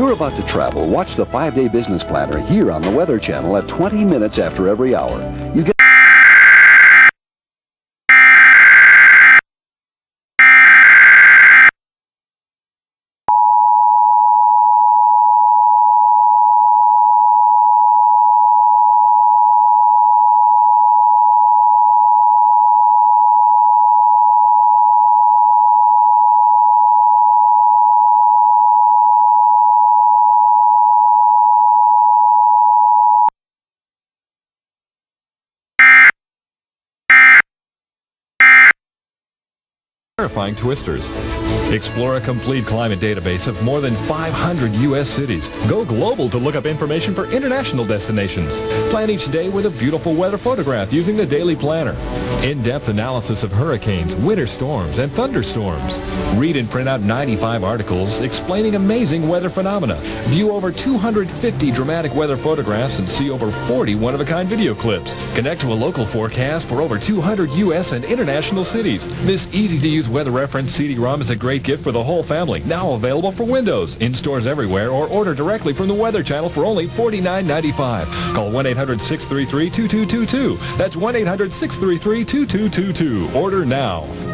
you're about to travel, watch the 5-Day Business Planner here on the Weather Channel at 20 minutes after every hour. You get Terrifying twisters. Explore a complete climate database of more than 500 U.S. cities. Go global to look up information for international destinations. Plan each day with a beautiful weather photograph using the Daily Planner. In-depth analysis of hurricanes, winter storms, and thunderstorms. Read and print out 95 articles explaining amazing weather phenomena. View over 250 dramatic weather photographs and see over 40 one-of-a-kind video clips. Connect to a local forecast for over 200 U.S. and international cities. This easy-to-use weather reference CD-ROM is a great gift for the whole family. Now available for Windows, in stores everywhere, or order directly from the Weather Channel for only $49.95. Call 1-800-633-2222. That's 1-800-633-2222. Order now.